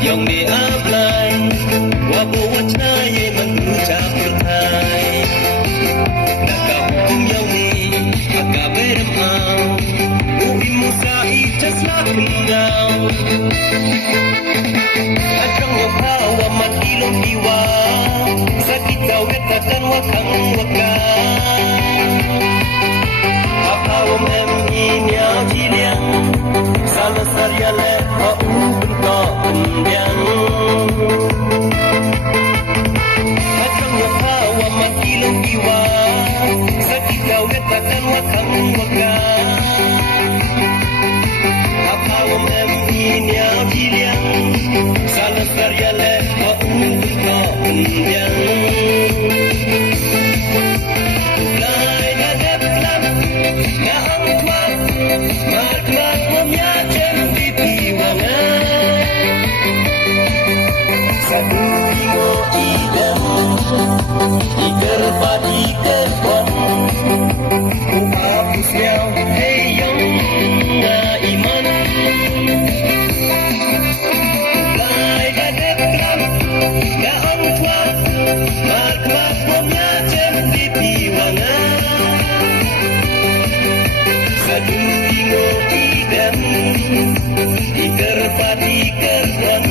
Yang diablay, wabuat na ye mengucap pertai. Nakahukum yang ni akaberemang, ubi musa icas na kendang. Akang wapawa matilong diwa, sakit awet akan wakang wakang. Apawam emnya jiliang, salah sariale au bentok pendiang. Akang wapawa matilong diwa, sakit awet akan wakang wakang. Apawam emnya jiliang, salah sariale au bentok pendiang. Satu minggu idam, iker padi kebon, hapusnya heyong iman. Lai gadek lam, gaang tua, mak pomnya jem di piwangan. Satu minggu idam, iker padi kebon.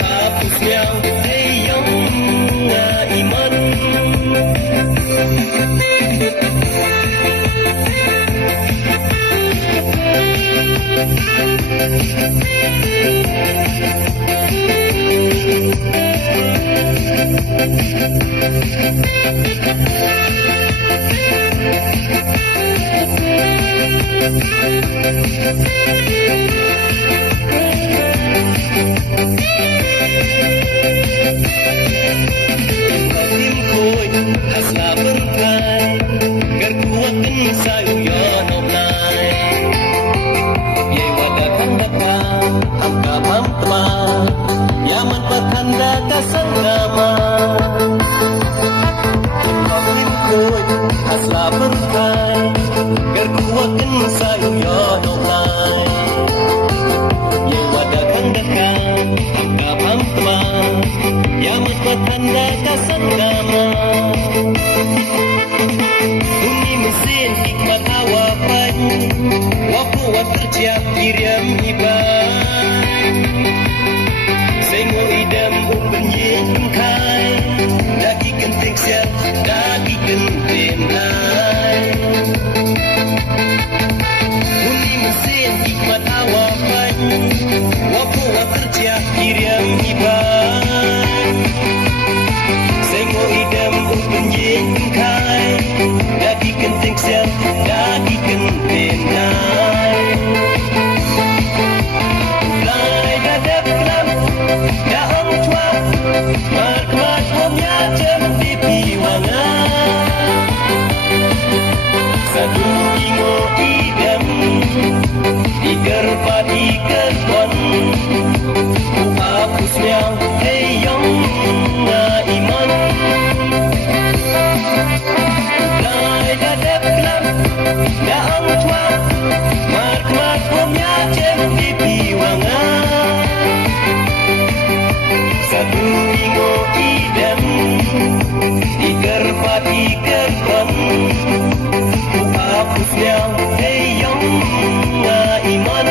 Hapusnya heyong iman. Asla berkai, gerkuakan sayuyan oblay. Ye wadakan dapa, angka mampa, yaman patanda kasanggama. Koi asla berkai, gerkuakan sayuyan oblay. Ye wadakan dapa, angka mampa, yaman patanda kasanggama. Bumi mesin hikmat awapan, wapuat terciap kiriam iban. Sengo idam umbenyin kai, dagi kenting siap, dagi kenting hai. Bumi mesin hikmat awapan, wapuat terciap kiriam iban. Sengo idam umbenyin kai, dagi kenting siap, dagi kenting hai. Lai dadap lam, daang tua, mat homnya jem di piwangan. Satu minggu idam, iker padi kebon, hapusnya heyong iman. Lai dadap lam, daang tua, mat homnya jem di piwangan. Satu minggu idam, iker padi kebon, hapusnya heyong iman.